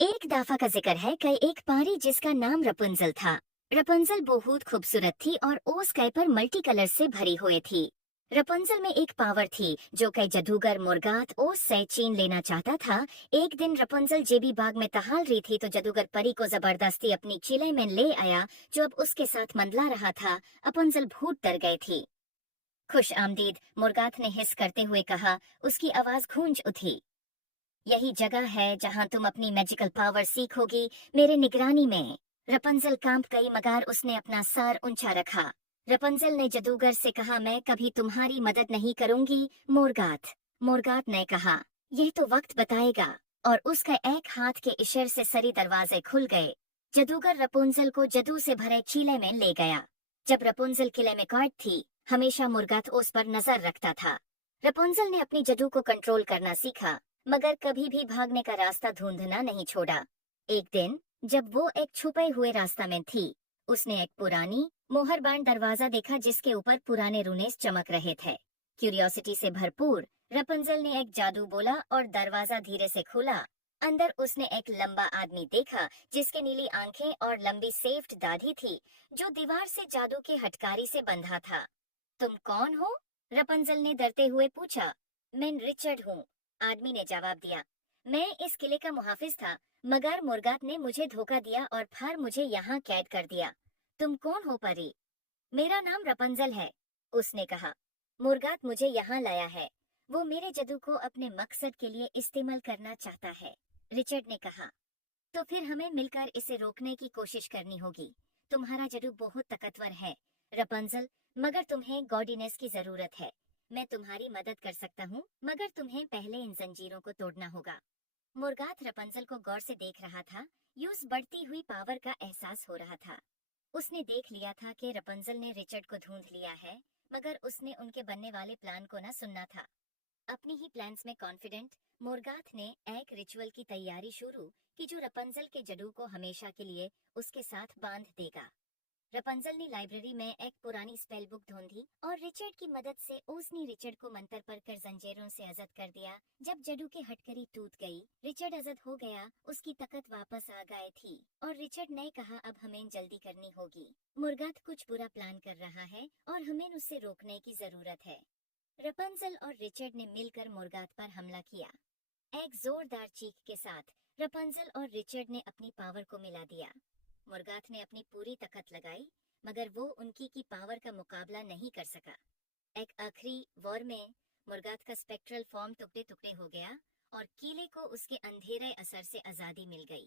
एक दफा का जिक्र है कि एक परी जिसका नाम रपुंजल था। रपुंजल बहुत खूबसूरत थी और ओ स्काई पर मल्टी कलर से भरी हुई थी। रपुंजल में एक पावर थी जो कई जादूगर मुर्गात ओस से छीन लेना चाहता था। एक दिन रपुंजल जेबी बाग में टहल रही थी तो जादूगर परी को जबरदस्ती अपनी चिले में ले आया जो अब उसके साथ मंडला रहा था। रपुंजल भूत डर गई थी। खुश आमदीद, मुर्गात ने हिस करते हुए कहा। उसकी आवाज गूंज उठी। यही जगह है जहां तुम अपनी मैजिकल पावर सीखोगी, मेरे निगरानी में। रपुंजल कांप गई मगर उसने अपना सर ऊंचा रखा। रपुंजल ने जादूगर से कहा, मैं कभी तुम्हारी मदद नहीं करूंगी मोरगात। मोरगात ने कहा, यह तो वक्त बताएगा। और उसका एक हाथ के इशारे से सारे दरवाजे खुल गए। जादूगर रपुंजल को जादू से भरे चीले में ले गया। जब रपुंजल किले में कैद थी, हमेशा मुर्गात उस पर नजर रखता था। रपुंजल ने अपनी जादू को कंट्रोल करना सीखा, मगर कभी भी भागने का रास्ता ढूंढना नहीं छोड़ा। एक दिन जब वो एक छुपे हुए रास्ता में थी, उसने एक पुरानी मोहरबान दरवाजा देखा जिसके ऊपर पुराने रुनेस चमक रहे थे। क्यूरियोसिटी से भरपूर रपुंजल ने एक जादू बोला और दरवाजा धीरे से खुला। अंदर उसने एक लंबा आदमी देखा जिसके नीली आंखें और लंबी सेफ्ट दाढ़ी थी, जो दीवार से जादू के हटकारी से बंधा था। तुम कौन हो? रपुंजल ने डरते हुए पूछा। मैं रिचर्ड हूँ, आदमी ने जवाब दिया। मैं इस किले का मुहाफिज था, मगर मुर्गात ने मुझे धोखा दिया और फिर मुझे यहाँ कैद कर दिया। तुम कौन हो परी? मेरा नाम रपुंजल है, उसने कहा। मुर्गात मुझे यहाँ लाया है। वो मेरे जादू को अपने मकसद के लिए इस्तेमाल करना चाहता है, रिचर्ड ने कहा। तो फिर हमें मिलकर इसे रोकने की कोशिश करनी होगी। तुम्हारा जादू बहुत ताकतवर है रपुंजल, मगर तुम्हें गॉडिनेस की जरूरत है। मैं तुम्हारी मदद कर सकता हूँ, मगर तुम्हें पहले इन जंजीरों को तोड़ना होगा। मुर्गात रपुंजल को गौर से देख रहा था। यूस बढ़ती हुई पावर का एहसास हो रहा था। उसने देख लिया था कि रपुंजल ने रिचर्ड को ढूंढ लिया है, मगर उसने उनके बनने वाले प्लान को न सुनना था। अपनी ही प्लान्स में कॉन्फिडेंट, मुर्गाथ ने एक रिचुअल की तैयारी शुरू की जो रपुंजल के जादू को हमेशा के लिए उसके साथ बांध देगा। रपुंजल ने लाइब्रेरी में एक पुरानी स्पेल बुक ढूंढी और रिचर्ड की मदद से उसने रिचर्ड को मंत्र पढ़कर जंजीरों से आजाद कर दिया। जब जादू की हटकड़ी टूट गई, रिचर्ड आजाद हो गया, उसकी ताकत वापस आ गई थी। और रिचर्ड ने कहा, अब हमें जल्दी करनी होगी। मुर्गाथ कुछ बुरा प्लान कर रहा है और हमें उसे रोकने की जरूरत है। रपुंजल और रिचर्ड ने मिलकर मुर्गाथ पर हमला किया। एक जोरदार चीख के साथ रपुंजल और रिचर्ड ने अपनी पावर को मिला दिया। मुर्गाथ ने अपनी पूरी ताकत लगाई, मगर वो उनकी की पावर का मुकाबला नहीं कर सका। एक आखिरी वॉर में मुर्गाथ का स्पेक्ट्रल फॉर्म टुकड़े टुकड़े हो गया और किले को उसके अंधेरे असर से आजादी मिल गई।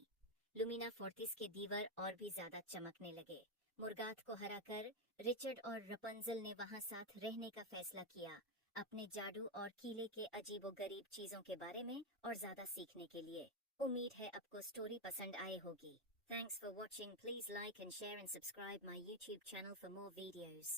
लुमिना फोर्टिस के दीवार और भी ज्यादा चमकने लगे। मुर्गाथ को हराकर रिचर्ड और रपुंजल ने वहां साथ रहने का फैसला किया, अपने जादू और किले के अजीबोगरीब चीजों के बारे में और ज्यादा सीखने के लिए। उम्मीद है आपको स्टोरी पसंद आए होगी। Thanks for watching. Please like and share and subscribe my YouTube channel for more videos.